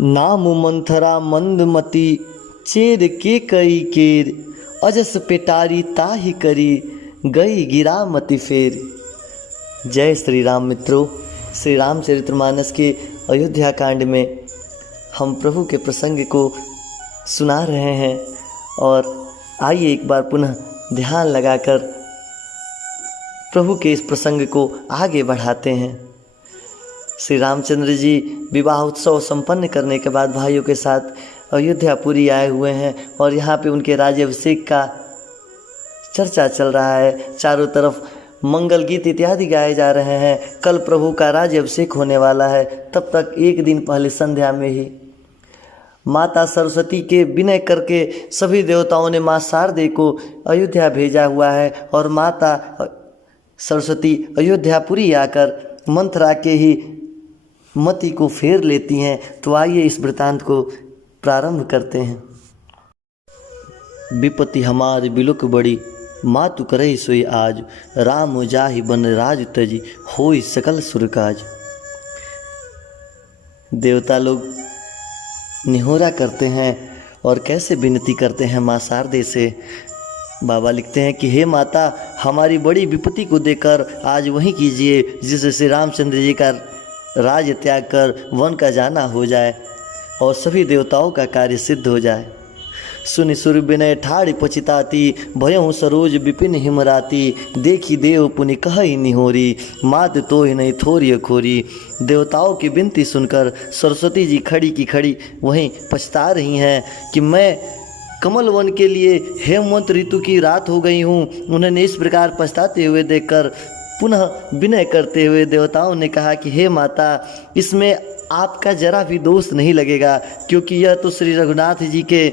नाम मंथरा मंदमती चेर के कई केर अजस पेटारी ताहि करी गई गिरा मति फेर। जय श्री राम मित्रों, श्री रामचरितमानस के अयोध्या कांड में हम प्रभु के प्रसंग को सुना रहे हैं और आइए एक बार पुनः ध्यान लगाकर प्रभु के इस प्रसंग को आगे बढ़ाते हैं। श्री रामचंद्र जी विवाह उत्सव संपन्न करने के बाद भाइयों के साथ अयोध्यापुरी आए हुए हैं और यहाँ पे उनके राज्याभिषेक का चर्चा चल रहा है। चारों तरफ मंगल गीत इत्यादि गाए जा रहे हैं। कल प्रभु का राज्याभिषेक होने वाला है। तब तक एक दिन पहले संध्या में ही माता सरस्वती के विनय करके सभी देवताओं ने माँ शारदे को अयोध्या भेजा हुआ है और माता सरस्वती अयोध्यापुरी आकर मंथरा के ही मति को फेर लेती हैं। तो आइए इस वृतांत को प्रारंभ करते हैं। विपत्ति हमार बिलुक बड़ी मातु करई सोई आज, राम जाहि बन राज तजी होई सकल सुरकाज। देवता लोग निहोरा करते हैं और कैसे विनती करते हैं माँ शारदे से। बाबा लिखते हैं कि हे माता, हमारी बड़ी विपत्ति को देखकर आज वही कीजिए जिससे श्री रामचंद्र जी का राज त्याग कर वन का जाना हो जाए और सभी देवताओं का कार्य सिद्ध हो जाए। सुनि सुर विनय ठाड़ पचिताती, भयहु सरोज विपिन हिमराती, देखी देव पुनि कहई निहोरी, मात तो ही नहीं थोरी खोरी। देवताओं की विनती सुनकर सरस्वती जी खड़ी की खड़ी वहीं पछता रही हैं कि मैं कमल वन के लिए हेमंत ऋतु की रात हो गई हूँ। उन्होंने इस प्रकार पछताते हुए देखकर पुनः विनय करते हुए देवताओं ने कहा कि हे माता, इसमें आपका जरा भी दोष नहीं लगेगा, क्योंकि यह तो श्री रघुनाथ जी के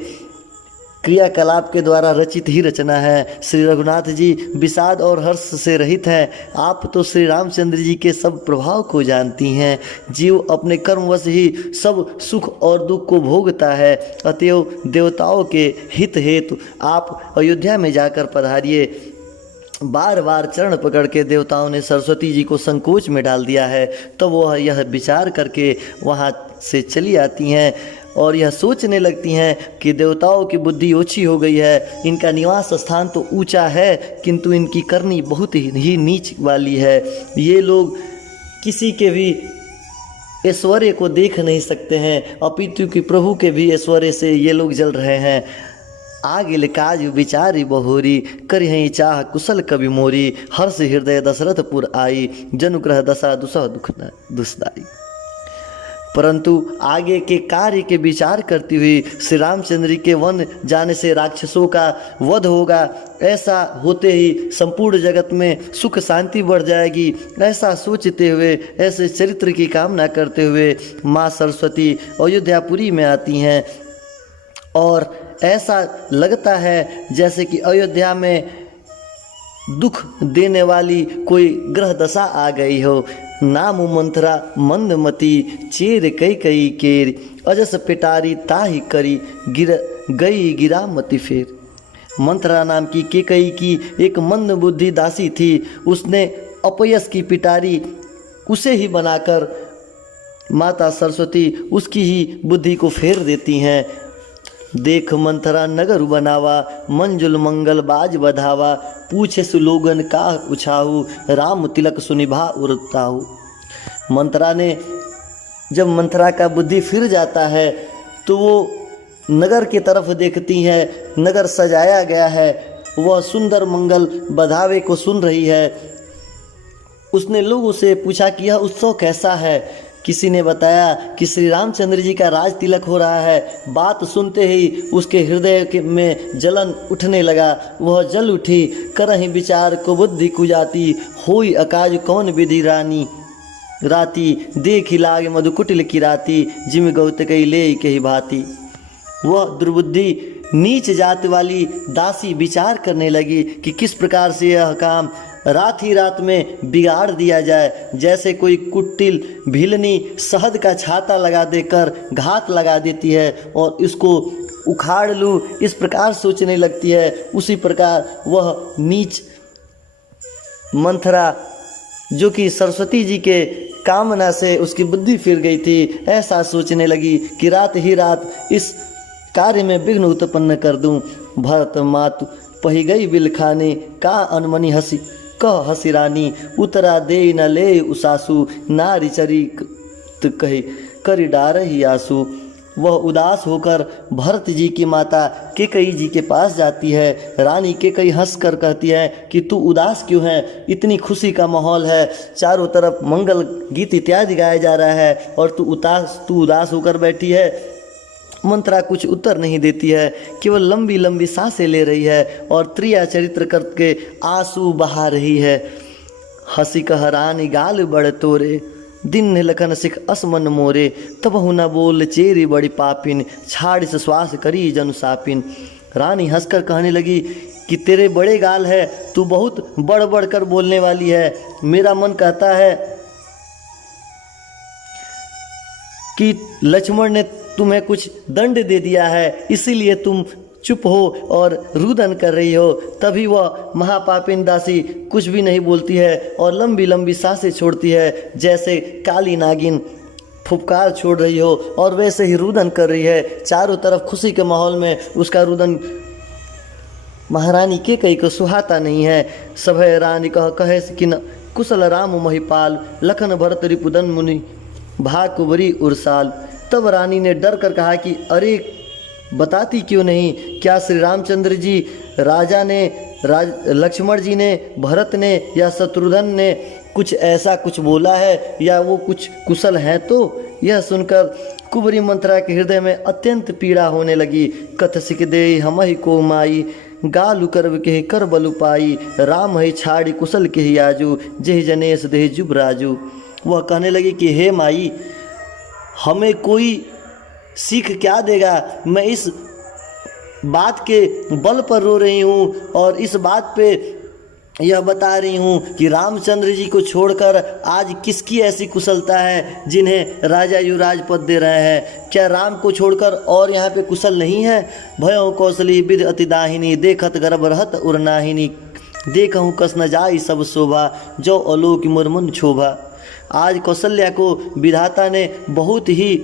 क्रियाकलाप के द्वारा रचित ही रचना है। श्री रघुनाथ जी विषाद और हर्ष से रहित हैं। आप तो श्री रामचंद्र जी के सब प्रभाव को जानती हैं। जीव अपने कर्मवश ही सब सुख और दुख को भोगता है। अतएव देवताओं के हित हेतु आप अयोध्या में जाकर पधारिए। बार बार चरण पकड़ के देवताओं ने सरस्वती जी को संकोच में डाल दिया है। तो वह यह विचार करके वहाँ से चली आती हैं और यह सोचने लगती हैं कि देवताओं की बुद्धि ओछी हो गई है। इनका निवास स्थान तो ऊंचा है, किंतु इनकी करनी बहुत ही नीच वाली है। ये लोग किसी के भी ऐश्वर्य को देख नहीं सकते हैं, अपितु कि प्रभु के भी ऐश्वर्य से ये लोग जल रहे हैं। आगिल काज विचारी बहोरी, करहि चाह कुशल कवि मोरी, हर्ष हृदय दशरथपुर आई, जनुग्रह दशा दुसह दुखदाई। परंतु आगे के कार्य के विचार करती हुई श्री रामचंद्र के वन जाने से राक्षसों का वध होगा, ऐसा होते ही संपूर्ण जगत में सुख शांति बढ़ जाएगी, ऐसा सोचते हुए ऐसे चरित्र की कामना करते हुए माँ सरस्वती अयोध्यापुरी में आती हैं और ऐसा लगता है जैसे कि अयोध्या में दुख देने वाली कोई ग्रह दशा आ गई हो। नाम मंथरा मंदमती चेर कई कई केर, अजस पिटारी ताहि करी गई गिरा मति फेर। मंथरा नाम की केकई की एक मंद बुद्धि दासी थी। उसने अपयस की पिटारी उसे ही बनाकर माता सरस्वती उसकी ही बुद्धि को फेर देती हैं। देख मंथरा नगर बनावा, मंजुल मंगल बाज बधावा, पूछे सुलोगन का उछाहू, राम तिलक सुनिभा उरताहू। मंथरा ने जब मंथरा का बुद्धि फिर जाता है तो वो नगर की तरफ देखती है। नगर सजाया गया है, वह सुंदर मंगल बधावे को सुन रही है। उसने लोगों से पूछा कि यह उत्सव कैसा है। किसी ने बताया कि श्री रामचंद्र जी का राज तिलक हो रहा है। बात सुनते ही उसके हृदय में जलन उठने लगा। वह जल उठी, करहि विचार को बुद्धि कुजाती, होई अकाज कौन विधि रानी राती, देख लाग मधुकुटिल की राती, जिम गौत कई ले कही भांति। वह दुर्बुद्धि नीच जात वाली दासी विचार करने लगी कि किस प्रकार से यह काम रात ही रात में बिगाड़ दिया जाए। जैसे कोई कुटिल भिलनी शहद का छाता लगा देकर घात लगा देती है और इसको उखाड़ लूँ, इस प्रकार सोचने लगती है। उसी प्रकार वह नीच मंथरा जो कि सरस्वती जी के कामना से उसकी बुद्धि फिर गई थी। ऐसा सोचने लगी कि रात ही रात इस कार्य में विघ्न उत्पन्न कर दूं। भरत मातु पही गई बिल खाने, का अनमनी हसी कह हसी रानी, उतरा दे न ले उसासु, नारी चरी कही करी डार ही आंसू। वह उदास होकर भरत जी की माता कैकेयी जी के पास जाती है। रानी कैकेयी हंस कर कहती है कि तू उदास क्यों है, इतनी खुशी का माहौल है, चारों तरफ मंगल गीत इत्यादि गाया जा रहा है और तू उदास होकर बैठी है। मंत्रा कुछ उत्तर नहीं देती है, केवल लंबी लंबी सांसें ले रही है और त्रिया चरित्र करके आंसू बहा रही है। हंसी कह रानी गाल बड़ तोरे, दिन लखन सिख असमन मोरे, तब न बोल चेरी बड़ी पापिन, छाड़िस श्वास करी जनु सापिन। रानी हंसकर कहने लगी कि तेरे बड़े गाल है, तू बहुत बढ़ बढ़ कर बोलने वाली है। मेरा मन कहता है कि लक्ष्मण ने तुम्हें कुछ दंड दे दिया है, इसीलिए तुम चुप हो और रुदन कर रही हो। तभी वह महापापिन दासी कुछ भी नहीं बोलती है और लंबी लंबी सांसें छोड़ती है, जैसे काली नागिन फुफकार छोड़ रही हो, और वैसे ही रुदन कर रही है। चारों तरफ खुशी के माहौल में उसका रुदन महारानी कैकेयी को सुहाता नहीं है। सभय रानी कहे कि न कुशल राम महिपाल, लखन भरत रिपुदन मुनि भाकुबरी उर्साल। तब रानी ने डर कर कहा कि अरे बताती क्यों नहीं, क्या श्री रामचंद्र जी, राजा ने, लक्ष्मण जी ने, भरत ने या शत्रुघ्न ने कुछ ऐसा कुछ बोला है, या वो कुछ कुशल हैं? तो यह सुनकर कुबरी मंत्रा के हृदय में अत्यंत पीड़ा होने लगी। कथ सिख दे हमहि को माई, गालु करव के कर बलु पाई, राम है छाड़ी कुशल के ही आजू, जय जनेश देह जुबराजू। वह कहने लगी कि हे माई, हमें कोई सीख क्या देगा? मैं इस बात के बल पर रो रही हूँ और इस बात पे यह बता रही हूँ कि रामचंद्र जी को छोड़कर आज किसकी ऐसी कुशलता है जिन्हें राजा युवराज पद दे रहे हैं? क्या राम को छोड़कर और यहाँ पे कुशल नहीं है? भयो कौशली विद अति दाहिनी, देखत गर्भ रहत उर्नाहिनी, देखहूँ कस न जाई सब शोभा, जो अलोक मुरमुन क्षोभा। आज कौशल्या को विधाता ने बहुत ही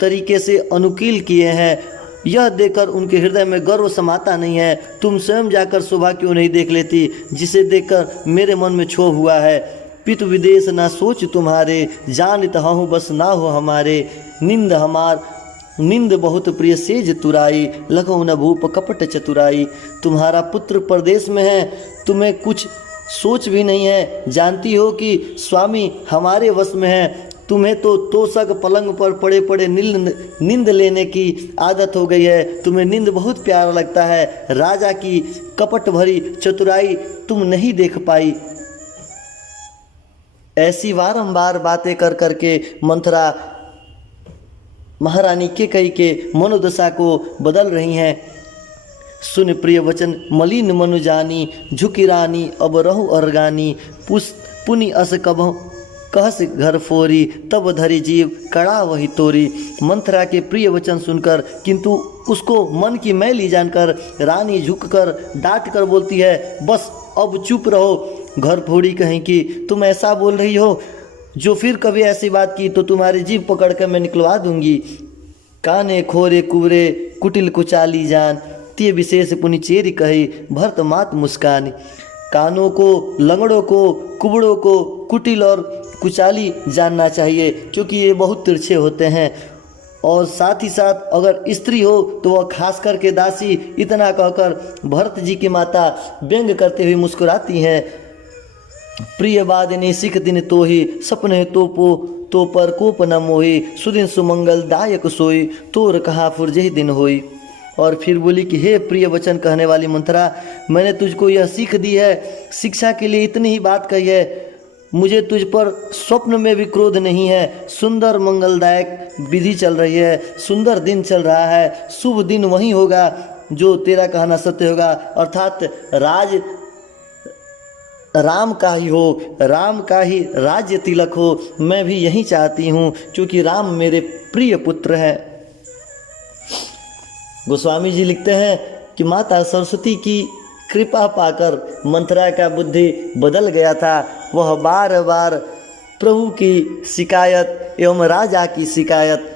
तरीके से अनुकूल किए हैं। यह देखकर उनके हृदय में गर्व समाता नहीं है। तुम स्वयं जाकर शोभा क्यों नहीं देख लेती, जिसे देखकर मेरे मन में क्षोभ हुआ है। पितु विदेश ना सोच तुम्हारे, जानत हूँ बस ना हो हमारे, निंद बहुत प्रिय सेज तुराई, लखो न भूप कपट चतुराई। तुम्हारा पुत्र प्रदेश में है, तुम्हें कुछ सोच भी नहीं है। जानती हो कि स्वामी हमारे वश में है। तुम्हें तो तोशक पलंग पर पड़े पड़े नींद लेने की आदत हो गई है। तुम्हें नींद बहुत प्यारा लगता है। राजा की कपट भरी चतुराई तुम नहीं देख पाई। ऐसी बारंबार बातें कर करके मंथरा महारानी कैकेयी के मनोदशा को बदल रही हैं। सुन प्रिय वचन मलिन मनु जानी, झुकी रानी अब रहु अर्गानी, पुनि अस कबहु कहस घर फोरी, तब धरी जीव कड़ा वही तोरी। मंथरा के प्रिय वचन सुनकर किंतु उसको मन की मैली जानकर रानी झुककर डांट कर बोलती है, बस अब चुप रहो, घर फोड़ी कहीं की। तुम ऐसा बोल रही हो, जो फिर कभी ऐसी बात की तो तुम्हारी जीभ पकड़ कर मैं निकलवा दूंगी। काने खोरे कुबरे कुटिल कुचाली जान, ते विशेष पुनि चेरी कही, भरत मात मुस्कानी। कानों को, लंगड़ों को, कुबड़ों को कुटिल और कुचाली जानना चाहिए, क्योंकि ये बहुत तिरछे होते हैं। और साथ ही साथ अगर स्त्री हो तो वह खास करके दासी। इतना कहकर भरत जी की माता व्यंग करते हुए मुस्कुराती हैं। प्रिय बादिनी सिख दिन तो ही, सपने तो पर कोप न मोही, सुदिन सुमंगल दायक सोई, तोर कहा फुरजही दिन होई। और फिर बोली कि हे प्रिय वचन कहने वाली मंथरा, मैंने तुझको यह सीख दी है, शिक्षा के लिए इतनी ही बात कही है। मुझे तुझ पर स्वप्न में भी क्रोध नहीं है। सुंदर मंगलदायक विधि चल रही है, सुंदर दिन चल रहा है। शुभ दिन वही होगा जो तेरा कहना सत्य होगा, अर्थात राम का ही हो, राम का ही राज्य तिलक हो। मैं भी यही चाहती हूँ, क्योंकि राम मेरे प्रिय पुत्र हैं। गोस्वामी जी लिखते हैं कि माता सरस्वती की कृपा पाकर मंथरा का बुद्धि बदल गया था। वह बार बार प्रभु की शिकायत एवं राजा की शिकायत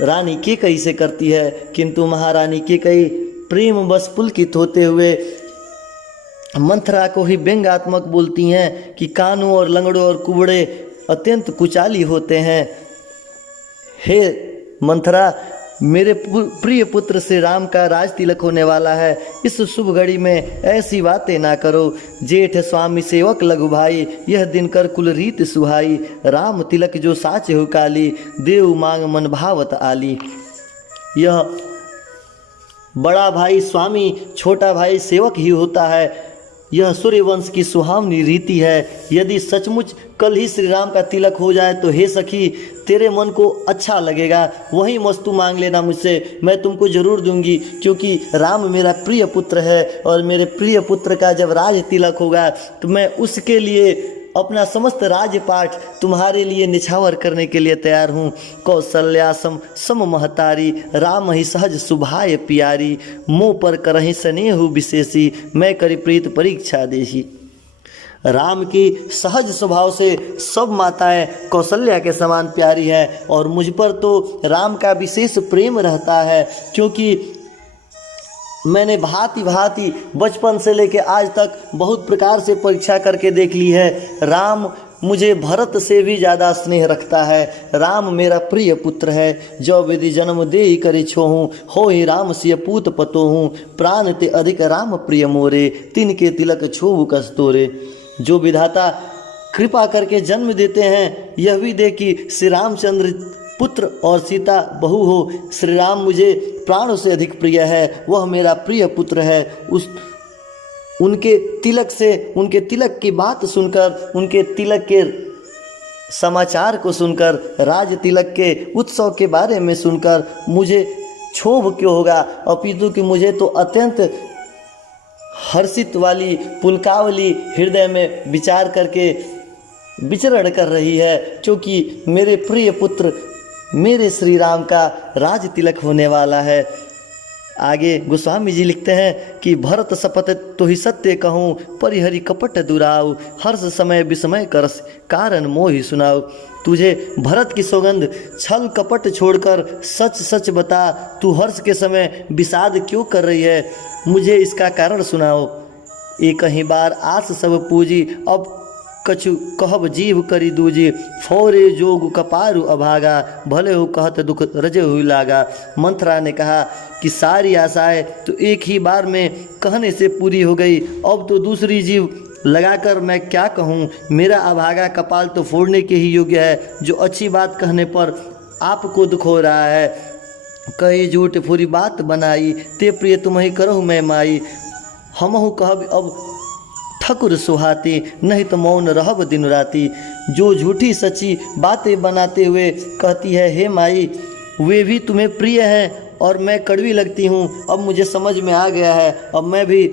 रानी कैकेयी से करती है, किंतु महारानी कैकेयी प्रेम बस पुलकित होते हुए मंथरा को ही व्यंग्यात्मक बोलती हैं कि कानों और लंगड़ों और कुबड़े अत्यंत कुचाली होते हैं। हे मंथरा, मेरे प्रिय पुत्र श्री राम का राज तिलक होने वाला है, इस शुभ घड़ी में ऐसी बातें ना करो। जेठ स्वामी सेवक लघु भाई, यह दिन कर कुल रीत सुहाई। राम तिलक जो साच हो काली, देव मांग मन भावत आली। यह बड़ा भाई स्वामी, छोटा भाई सेवक ही होता है। यह सूर्यवंश की सुहावनी रीति है। यदि सचमुच कल ही श्री राम का तिलक हो जाए तो हे सखी, तेरे मन को अच्छा लगेगा। वही वस्तु मांग लेना मुझसे, मैं तुमको जरूर दूंगी, क्योंकि राम मेरा प्रिय पुत्र है और मेरे प्रिय पुत्र का जब राज तिलक होगा तो मैं उसके लिए अपना समस्त राजपाठ तुम्हारे लिए निछावर करने के लिए तैयार हूँ। कौशल्या सम महतारी, राम ही सहज सुभाय प्यारी। मुँह पर करही स्नेहु विशेषी, मैं करी प्रीत परीक्षा देशी। राम की सहज स्वभाव से सब माताएं कौशल्या के समान प्यारी हैं और मुझ पर तो राम का विशेष प्रेम रहता है, क्योंकि मैंने भांति भांति बचपन से लेके आज तक बहुत प्रकार से परीक्षा करके देख ली है। राम मुझे भरत से भी ज़्यादा स्नेह रखता है। राम मेरा प्रिय पुत्र है, जो विधि जन्म दे करी छोहूँ, हो ही राम सिय पूत पतो हूँ। प्राण ते अधिक राम प्रिय मोरे, तिनके तिलक छोहु कस्तोरे। जो विधाता कृपा करके जन्म देते हैं, यह भी दे कि श्री रामचंद्र पुत्र और सीता बहू हो। श्री राम मुझे प्राणों से अधिक प्रिय है, वह मेरा प्रिय पुत्र है। उनके तिलक से, उनके तिलक की बात सुनकर, उनके तिलक के समाचार को सुनकर, राज तिलक के उत्सव के बारे में सुनकर मुझे क्षोभ क्यों होगा, अपितु कि मुझे तो अत्यंत हर्षित वाली पुलकावली हृदय में विचार करके विचरण कर रही है, क्योंकि मेरे प्रिय पुत्र मेरे श्री राम का राज तिलक होने वाला है। आगे गोस्वामी जी लिखते हैं कि भरत शपथ तो ही सत्य कहूँ, परिहरि कपट दुराऊ। हर्ष समय विस्मय करस, कारण मोहि सुनाऊ। तुझे भरत की सौगंध, छल कपट छोड़कर सच सच बता, तू हर्ष के समय विषाद क्यों कर रही है, मुझे इसका कारण सुनाओ। एक ही बार आस सब पूजी, अब कछु कहब जीव करी दूजी। फोरे जोग कपारु अभागा, भले हो कहत दुख रजे हुई लागा। मंथरा ने कहा कि सारी आशाएं तो एक ही बार में कहने से पूरी हो गई, अब तो दूसरी जीव लगाकर मैं क्या कहूँ। मेरा अभागा कपाल तो फोड़ने के ही योग्य है, जो अच्छी बात कहने पर आपको दुख हो रहा है। कही झूठ फुरी बात बनाई, ते प्रिय तुम्हें करहु मैं माई। हमहु कहब अब ठकुर सुहाती, नहीं तो मौन रहब दिन राती। जो झूठी सच्ची बातें बनाते हुए कहती है हे माई, वे भी तुम्हें प्रिय हैं और मैं कड़वी लगती हूँ। अब मुझे समझ में आ गया है, अब मैं भी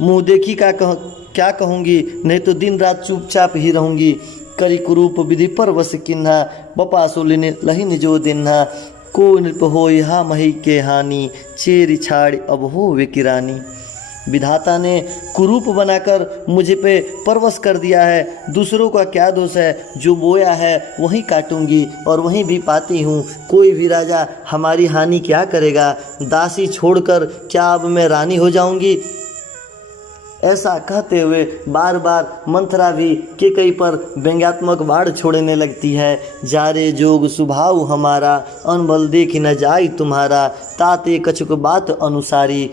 मुँह देखी का क्या कहूँगी, नहीं तो दिन रात चुपचाप ही रहूँगी। करी कुरूप विधि पर वस किन्हा, बपासो लहिन जो दिन्हा। को नृप हो यहाँ मही के हानि, चेरी छाड़ अब हो वे किरानी। विधाता ने कुरूप बनाकर मुझे पे परवश कर दिया है, दूसरों का क्या दोष है। जो बोया है वहीं काटूंगी और वहीं भी पाती हूँ। कोई भी राजा हमारी हानि क्या करेगा, दासी छोड़कर क्या अब मैं रानी हो जाऊंगी। ऐसा कहते हुए बार बार मंथरा भी कैकेयी पर व्यंग्यात्मक बाढ़ छोड़ने लगती है। जारे जोग सुभाव हमारा, अनबल देख न जाई तुम्हारा। ताते कछुक बात अनुसारी,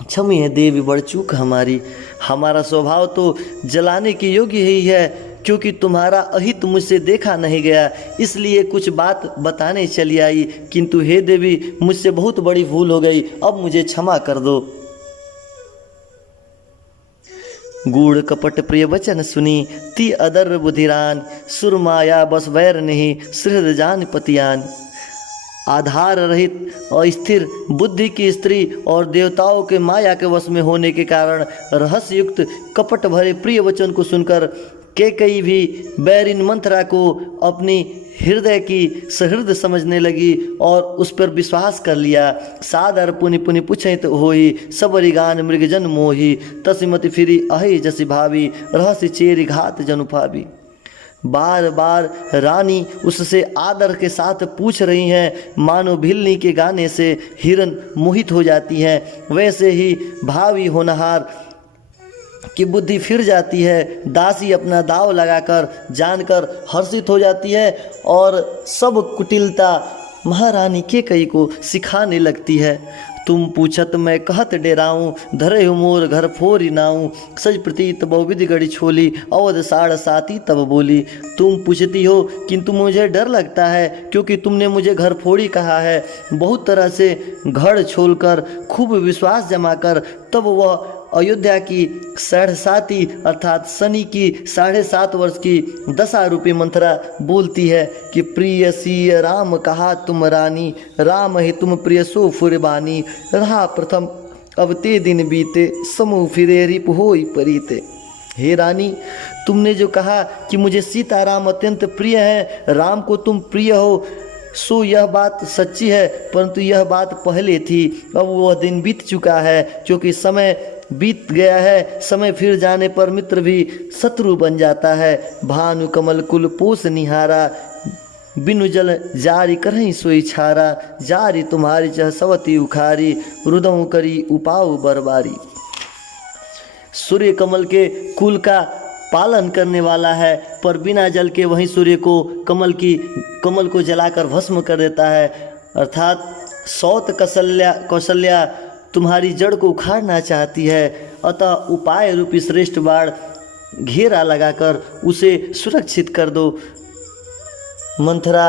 क्षमी है देवी बड़ चूक हमारी। हमारा स्वभाव तो जलाने के योग्य ही है, क्योंकि तुम्हारा अहित मुझसे देखा नहीं गया, इसलिए कुछ बात बताने चली आई। किंतु हे देवी, मुझसे बहुत बड़ी भूल हो गई, अब मुझे क्षमा कर दो। गूढ़ कपट प्रिय वचन सुनी, ती अदर बुधिरान। सुरमाया बस वैर नहीं, सृहद जान पतियान। आधार रहित और स्थिर बुद्धि की स्त्री और देवताओं के माया के वश में होने के कारण रहस्य युक्त कपट भरे प्रिय वचन को सुनकर कैकेयी भी बैरिन मंथरा को अपनी हृदय की सहृद समझने लगी और उस पर विश्वास कर लिया। सादर पुनि पुनि पूछत होई, सबरी गान मृगजन मोही। तसिमति फिरी अहि जसि भावी, रहस्य चेरी घात जनु पावी। बार बार रानी उससे आदर के साथ पूछ रही हैं, मानो भिल्ली के गाने से हिरन मोहित हो जाती है। वैसे ही भावी होनहार की बुद्धि फिर जाती है। दासी अपना दाव लगाकर जानकर हर्षित हो जाती है और सब कुटिलता महारानी केकई को सिखाने लगती है। तुम पूछत मैं कहत डेराऊँ, धरे मोर घर फोरी नाऊँ, सज प्रतीत बहुविध गढ़ी छोली, अवध साढ़ साती तब बोली। तुम पूछती हो किंतु मुझे डर लगता है, क्योंकि तुमने मुझे घर फोड़ी कहा है। बहुत तरह से घड़ छोलकर खूब विश्वास जमाकर तब वह अयोध्या की 7.5 अर्थात शनि की 7.5 वर्ष की दशा रूपी मंथरा बोलती है कि प्रिय सिय राम कहा तुम रानी, राम ही तुम प्रिय सो फुरबानी, रहा प्रथम अब ते दिन बीते, समूह फिरे रिप होई परीते। हे रानी, तुमने जो कहा कि मुझे सीताराम अत्यंत प्रिय है, राम को तुम प्रिय हो, सो यह बात सच्ची है, परंतु यह बात पहले थी। अब वह दिन बीत चुका है, क्योंकि समय बीत गया है। समय फिर जाने पर मित्र भी शत्रु बन जाता है। भानु कमल कुल पोस निहारा, बिनु जल जारी करहीं सोई छारा, जारी तुम्हारी चह सवती उखारी, रुदऊ करी उपाऊ बरबारी। सूर्य कमल के कुल का पालन करने वाला है, पर बिना जल के वहीं सूर्य को कमल को जलाकर भस्म कर देता है। अर्थात सौत कौशल्या तुम्हारी जड़ को उखाड़ना चाहती है, अतः उपाय रूपी श्रेष्ठ बाण घेरा लगाकर उसे सुरक्षित कर दो। मंथरा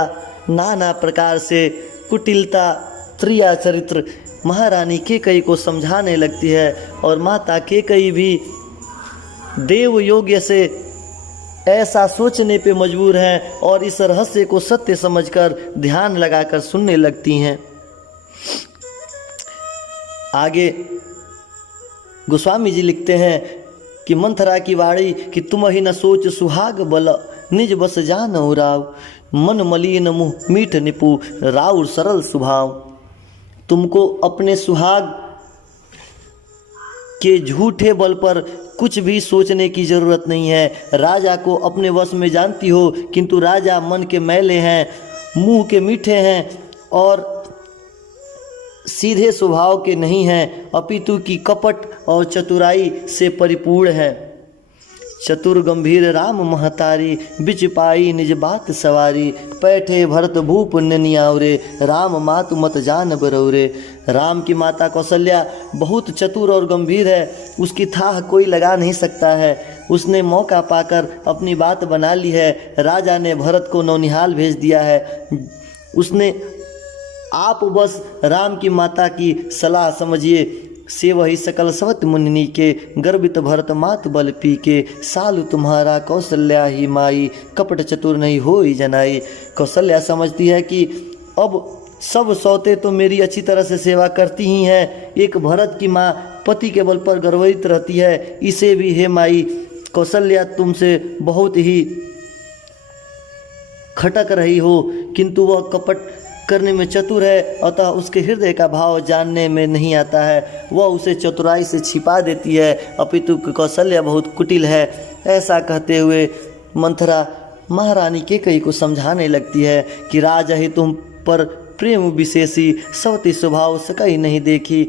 नाना प्रकार से कुटिलता त्रिया चरित्र महारानी केकई को समझाने लगती है और माता केकई भी देव योग्य से ऐसा सोचने पे मजबूर हैं और इस रहस्य को सत्य समझकर ध्यान लगाकर सुनने लगती हैं। आगे गोस्वामी जी लिखते हैं कि मंथरा की वाणी कि तुम ही न सोच सुहाग बल, निज बस जान राव, मन मलिन मुँह मीठ निपु, राउर सरल स्वभाव। तुमको अपने सुहाग के झूठे बल पर कुछ भी सोचने की जरूरत नहीं है। राजा को अपने वश में जानती हो, किंतु राजा मन के मैले हैं, मुंह के मीठे हैं और सीधे स्वभाव के नहीं हैं, अपितु की कपट और चतुराई से परिपूर्ण है। चतुर गंभीर राम महतारी, बिच पाई निज बात सवारी, पैठे भरत भूप नियावरे, राम मातु मत जान बरौरे। राम की माता कौशल्या बहुत चतुर और गंभीर है, उसकी थाह कोई लगा नहीं सकता है। उसने मौका पाकर अपनी बात बना ली है। राजा ने भरत को नौनिहाल भेज दिया है। उसने आप बस राम की माता की सलाह समझिए। से वही सकल सवत मुनि के, गर्वित भरत मात बल पी के, सालु तुम्हारा कौशल्या ही माई, कपट चतुर नहीं होई जनाई। कौशल्या समझती है कि अब सब सौते तो मेरी अच्छी तरह से सेवा करती ही हैं, एक भरत की माँ पति के बल पर गर्वित रहती है, इसे भी हे माई कौशल्या तुमसे बहुत ही खटक रही हो, किंतु वह कपट करने में चतुर है, अतः उसके हृदय का भाव जानने में नहीं आता है। वह उसे चतुराई से छिपा देती है, अपितु कौशल्या बहुत कुटिल है। ऐसा कहते हुए मंथरा महारानी केकई को समझाने लगती है कि राजा ही तुम पर प्रेम विशेषी, सवती स्वभाव सकई नहीं देखी,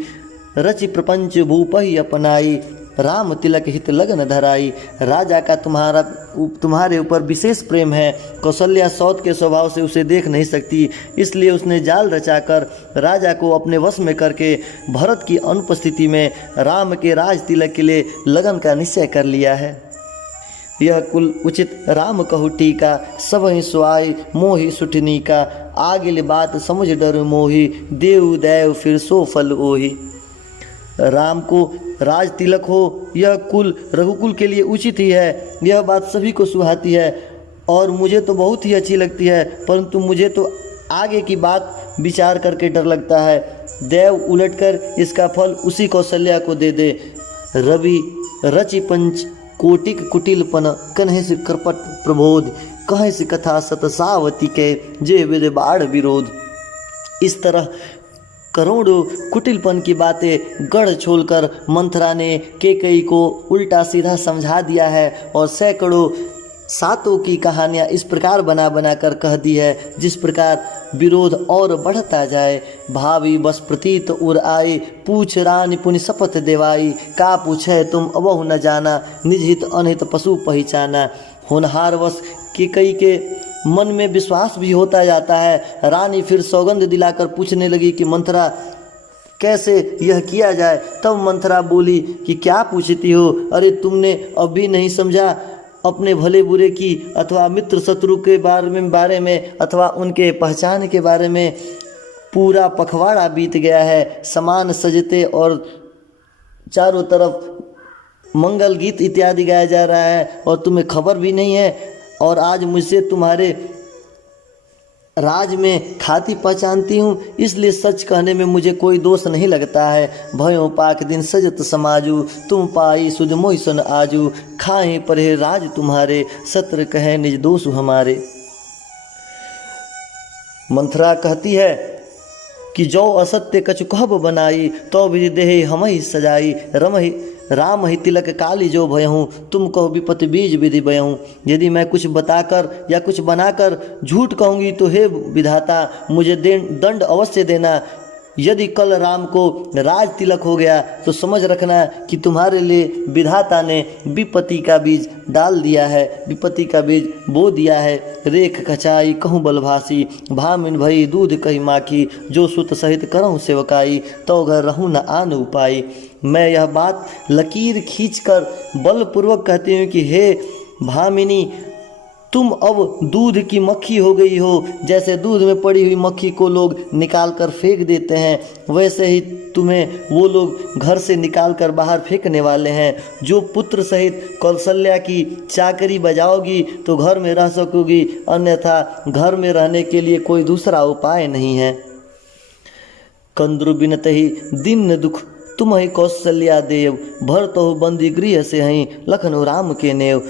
रचि प्रपंच भूपहि अपनाई, राम तिलक हित लगन धराई। राजा का तुम्हारे ऊपर विशेष प्रेम है। कौशल्या सौत के स्वभाव से उसे देख नहीं सकती, इसलिए उसने जाल रचाकर राजा को अपने वश में करके भरत की अनुपस्थिति में राम के राज तिलक के लिए लगन का निश्चय कर लिया है। यह कुल उचित राम कहु टीका, सब ही सुआई मोहि सुठनी का, आगिल बात समझ डर मोहि, देव दैव फिर सो फल ओहि। राम को राज तिलक हो, यह कुल रघुकुल के लिए उचित ही है, यह बात सभी को सुहाती है और मुझे तो बहुत ही अच्छी लगती है, परंतु मुझे तो आगे की बात विचार करके डर लगता है। देव उलटकर इसका फल उसी कौशल्या को दे दे। रवि रचि पंच कोटिक कुटिलपन, कन्हे से कृपट प्रबोध, कहे से कथा सतसावती के, जे विद बाढ़ विरोध। इस तरह करोड़ों कुटिलपन की बातें गढ़ छोलकर मंथरा ने केकई को उल्टा सीधा समझा दिया है और सैकड़ों सातों की कहानियाँ इस प्रकार बना बना कर कह दी है जिस प्रकार विरोध और बढ़ता जाए। भावी बस प्रतीत उर आए, पूछ रानी पुनि शपथ देवाई। का पूछे तुम अबहु न जाना, निज हित अनहित पशु पहचाना। होनहार वश कैकेयी के मन में विश्वास भी होता जाता है। रानी फिर सौगंध दिलाकर पूछने लगी कि मंथरा कैसे यह किया जाए। तब मंथरा बोली कि क्या पूछती हो? अरे तुमने अभी नहीं समझा? अपने भले बुरे की अथवा मित्र शत्रु के बारे में अथवा उनके पहचान के बारे में पूरा पखवाड़ा बीत गया है। समान सजते और चारों तरफ मंगल गीत इत्यादि गाया जा रहा है और तुम्हें खबर भी नहीं है। और आज मुझसे तुम्हारे राज में खाती पहचानती हूँ, इसलिए सच कहने में मुझे कोई दोष नहीं लगता है। भयो पाक दिन सजत समाजू, तुम पाई सुध मोहि सन आजू। खाए पढ़े राज तुम्हारे, सत्र कहे निज दोष हमारे। मंथरा कहती है कि जो असत्य कछु कहब बनाई, तो विधि देहि हमहि सजाई। राम ही तिलक काली जो भयहूँ, तुम कहो विपत्ति बीज विधि बयहूँ। यदि मैं कुछ बताकर या कुछ बनाकर झूठ कहूँगी तो हे विधाता मुझे दंड अवश्य देना। यदि कल राम को राज तिलक हो गया तो समझ रखना कि तुम्हारे लिए विधाता ने विपत्ति का बीज डाल दिया है, विपत्ति का बीज बो दिया है। रेख खचाई कहूँ बलभासी, भामिन भई दूध कही माखी। जो सुत सहित करहूँ सेवकाई, तो घर रहूँ न आन उपाई। मैं यह बात लकीर खींचकर बलपूर्वक कहती हूँ कि हे भामिनी, तुम अब दूध की मक्खी हो गई हो। जैसे दूध में पड़ी हुई मक्खी को लोग निकाल कर फेंक देते हैं, वैसे ही तुम्हें वो लोग घर से निकाल कर बाहर फेंकने वाले हैं। जो पुत्र सहित कौशल्या की चाकरी बजाओगी तो घर में रह सकोगी, अन्यथा घर में रहने के लिए कोई दूसरा उपाय नहीं है। कंद्रु बिनतहि दिन दुख, तुम ही कौशल्या देव। भर तो बंदी गृह से हई, लखनऊ राम के नेव।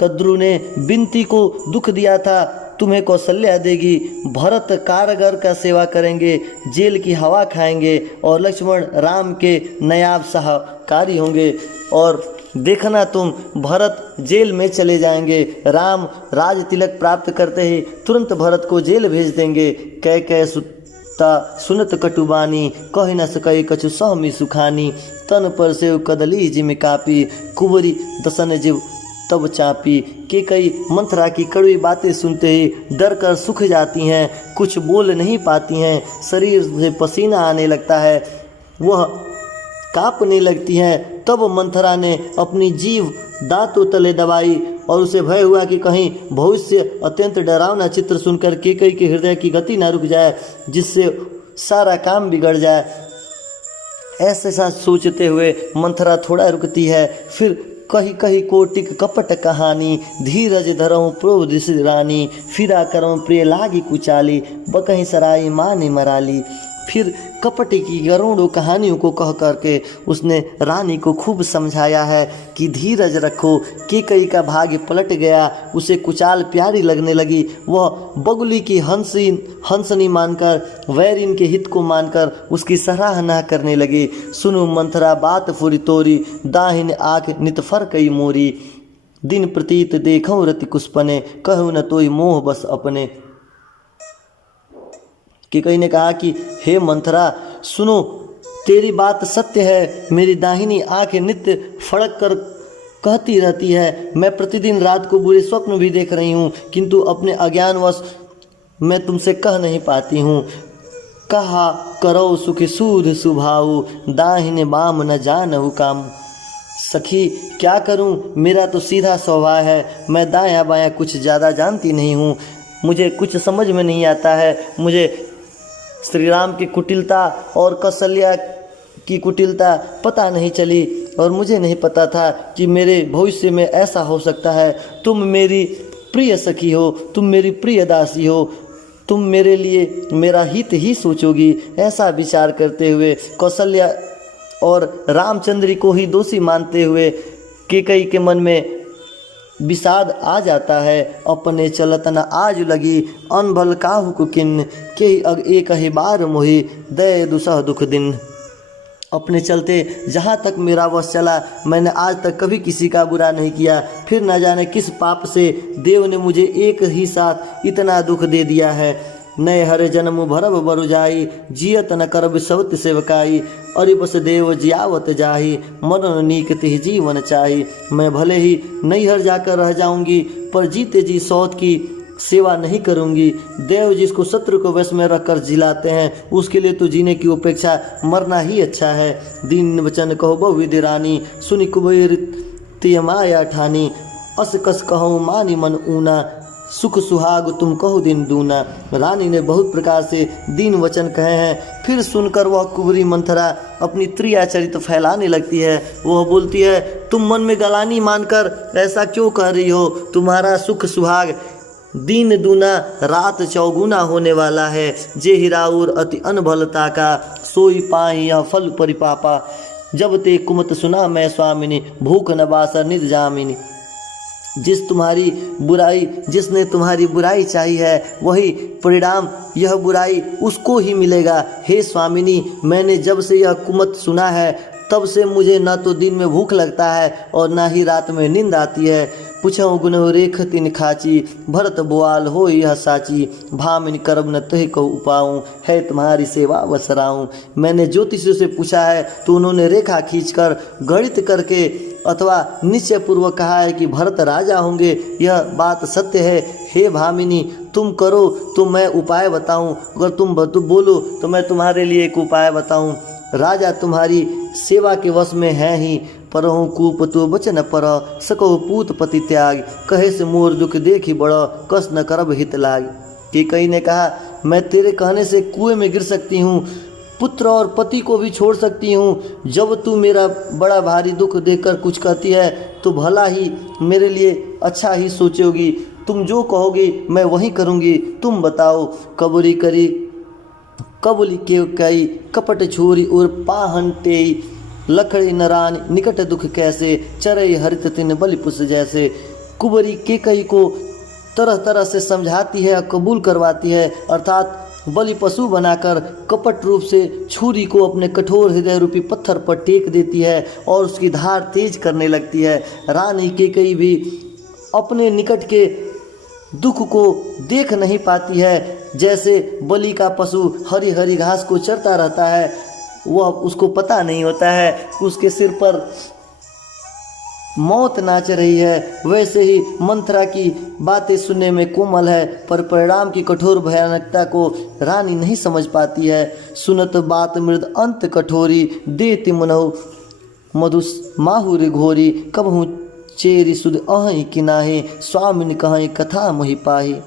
कद्रु ने बिनती को दुख दिया था, तुम्हें कौशल्या देगी। भरत कारागर का सेवा करेंगे, जेल की हवा खाएंगे, और लक्ष्मण राम के नायाब सहकारी होंगे। और देखना तुम भरत जेल में चले जाएंगे, राम राज तिलक प्राप्त करते ही तुरंत भरत को जेल भेज देंगे। कैकेयी सुता सुनत कटुबानी, कह न सकै कछु सहमी सुखानी। तन पर से कदली जिम कापी, कुंवरी दसन जीव तब चापी। कैकेयी मंथरा की कड़वी बातें सुनते ही डर कर सूख जाती हैं, कुछ बोल नहीं पाती हैं। शरीर से पसीना आने लगता है, वह कांपने लगती हैं। तब मंथरा ने अपनी जीभ दांतों तले दबाई और उसे भय हुआ कि कहीं भविष्य अत्यंत डरावना चित्र सुनकर कैकेयी के हृदय की गति न रुक जाए, जिससे सारा काम बिगड़ जाए। ऐसे सोचते हुए मंथरा थोड़ा रुकती है, फिर कही कही कोटिक कपट कहानी। धीरज धरऊँ प्रोदिस रानी, फिरा करऊँ प्रिय लागी कुचाली। बकहीं सराई मानी मराली। फिर कपट की करोड़ों कहानियों को कह करके उसने रानी को खूब समझाया है कि धीरज रखो। कैकेयी का भाग्य पलट गया, उसे कुचाल प्यारी लगने लगी। वह बगुली की हंसनी मानकर, वैरिन के हित को मानकर उसकी सराहना करने लगी। सुनु मंथरा बात फुरी तोरी, दाहिन आँख नित फरकई मोरी। दिन प्रतीत देखऊँ रति कुष्पने, कहूँ न तोई मोह बस अपने। कैकेयी ने कहा कि हे मंथरा सुनो, तेरी बात सत्य है। मेरी दाहिनी आँख नित्य फड़क कर कहती रहती है। मैं प्रतिदिन रात को बुरे स्वप्न भी देख रही हूँ, किंतु अपने अज्ञानवश मैं तुमसे कह नहीं पाती हूँ। कहा करो सुखी सूध सुभाऊ, दाहिने बाम न जानहु काम। सखी क्या करूँ, मेरा तो सीधा स्वभाव है, मैं दायां बायां कुछ ज़्यादा जानती नहीं हूँ। मुझे कुछ समझ में नहीं आता है। मुझे श्री राम की कुटिलता और कौशल्या की कुटिलता पता नहीं चली, और मुझे नहीं पता था कि मेरे भविष्य में ऐसा हो सकता है। तुम मेरी प्रिय सखी हो, तुम मेरी प्रिय दासी हो, तुम मेरे लिए मेरा हित ही सोचोगी। ऐसा विचार करते हुए कौशल्या और रामचंद्र को ही दोषी मानते हुए कैकेयी के मन में विषाद आ जाता है। अपने चलत न आज लगी, अनभल काहू को किन। के अग एक ही बार मोहि, दय दुसह दुख दिन। अपने चलते जहाँ तक मेरा वश चला मैंने आज तक कभी किसी का बुरा नहीं किया। फिर न जाने किस पाप से देव ने मुझे एक ही साथ इतना दुख दे दिया है। नए हरे जन्म भरब बरु जाई, जियत न करब सवत सेवकाई। अरे बस देव जियावत जाही, मरण नीक तिह जीवन चाही। मैं भले ही नैहर जाकर रह जाऊंगी, पर जीते जी सौत की सेवा नहीं करूंगी। देव जिसको शत्रु को वश में रखकर जिलाते हैं, उसके लिए तो जीने की अपेक्षा मरना ही अच्छा है। दीन वचन कहो बहुविधि रानी, सुनि कुबेर तिय माया ठानी। अस कस कहो मानी मन ऊना, सुख सुहाग तुम कहो दिन दूना। रानी ने बहुत प्रकार से दीन वचन कहे हैं। फिर सुनकर वह कुबरी मंथरा अपनी त्रियाचरित फैलाने लगती है। वह बोलती है, तुम मन में गलानी मानकर ऐसा क्यों कह रही हो? तुम्हारा सुख सुहाग दिन दूना रात चौगुना होने वाला है। जे हिराउर अति अनभलता का, सोई पाई यह फल परिपापा। जब ते कुमत सुना मैं स्वामिनी, भूख न बासर निज जामिनी। जिसने तुम्हारी बुराई चाही है, वही परिणाम यह बुराई उसको ही मिलेगा। हे स्वामिनी, मैंने जब से यह कुमत सुना है तब से मुझे न तो दिन में भूख लगता है और न ही रात में नींद आती है। पूछो गुण रेख तिन खाची, भरत बोआल हो यह साची। भामिन करब न तह को उपाऊँ, है तुम्हारी सेवा बसराऊँ। मैंने ज्योतिषियों से पूछा है तो उन्होंने रेखा खींचकर गणित करके अथवा निश्चय पूर्वक कहा है कि भरत राजा होंगे। यह बात सत्य है। हे भामिनी, तुम करो तो मैं उपाय बताऊं, अगर तुम बोलो तो मैं तुम्हारे लिए एक उपाय बताऊं। राजा तुम्हारी सेवा के वश में है ही, परहु कूप तो बचन पर, सको पूत पति त्याग। कहे से मोर दुख देखी बड़, कस न करब हित लाग। कैकेयी ने कहा, मैं तेरे कहने से कुएं में गिर सकती हूँ, पुत्र और पति को भी छोड़ सकती हूँ। जब तू मेरा बड़ा भारी दुख देखकर कुछ कहती है तो भला ही मेरे लिए अच्छा ही सोचोगी। तुम जो कहोगी मैं वही करूँगी। तुम बताओ। कबूरी करी कबूली के कई, कपट छोरी और पाहन टेई। लखड़ी नरान निकट दुख कैसे, चरई हरित तिन बलिपुष जैसे। कुबरी कैकेयी को तरह तरह से समझाती है और कबूल करवाती है, अर्थात बलि पशु बनाकर कपट रूप से छुरी को अपने कठोर हृदय रूपी पत्थर पर टेक देती है और उसकी धार तेज करने लगती है। रानी कैकेयी भी अपने निकट के दुख को देख नहीं पाती है। जैसे बलि का पशु हरी हरी घास को चरता रहता है, वह उसको पता नहीं होता है उसके सिर पर मौत नाच रही है, वैसे ही मंथरा की बातें सुनने में कोमल है, पर परिणाम की कठोर भयानकता को रानी नहीं समझ पाती है। सुनत बात मृद अंत कठोरी, देति मनहु मधुस माहुर घोरी। कबहू चेरी सुध अहि किनाहे, स्वामिन कहीं कथा मोहि पाही।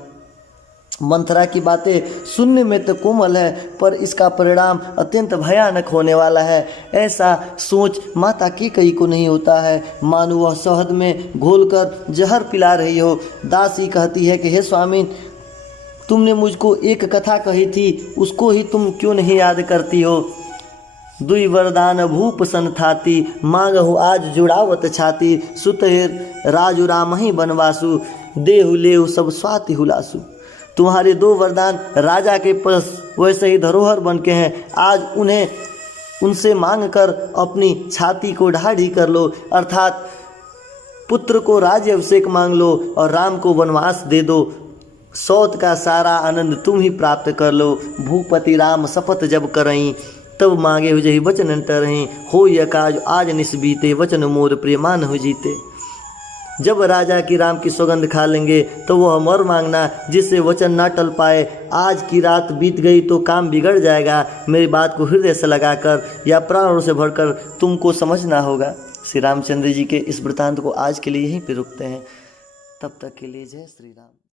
मंथरा की बातें सुनने में तो कोमल है, पर इसका परिणाम अत्यंत भयानक होने वाला है। ऐसा सोच माता कैकेयी को नहीं होता है, मानो वह शहद में घोलकर जहर पिला रही हो। दासी कहती है कि हे स्वामी, तुमने मुझको एक कथा कही थी, उसको ही तुम क्यों नहीं याद करती हो? दुई वरदान भूप सन थाती, मांगहु आज जुड़ावत छाती। सुतहिर राजु राम ही बनवासु, देहु लेहु सब स्वाति हुलासु। तुम्हारे 2 वरदान राजा के पास वैसे ही धरोहर बन के हैं, आज उनसे मांग कर अपनी छाती को ढाढ़ी कर लो, अर्थात पुत्र को राज्य अभिषेक मांग लो और राम को वनवास दे दो। सौत का सारा आनंद तुम ही प्राप्त कर लो। भूपति राम शपथ जब करई, तब मांगे हुजहि वचन टरहि। हो यह काज आज निस बीते, वचन मोर प्रेमान हो जीते। जब राजा की राम की सौगंध खा लेंगे तो वह वर मांगना जिससे वचन ना टल पाए। आज की रात बीत गई तो काम बिगड़ जाएगा। मेरी बात को हृदय से लगाकर या प्राणों से भरकर तुमको समझना होगा। श्री रामचंद्र जी के इस वृतांत को आज के लिए यहीं पे रुकते हैं। तब तक के लिए जय श्री राम।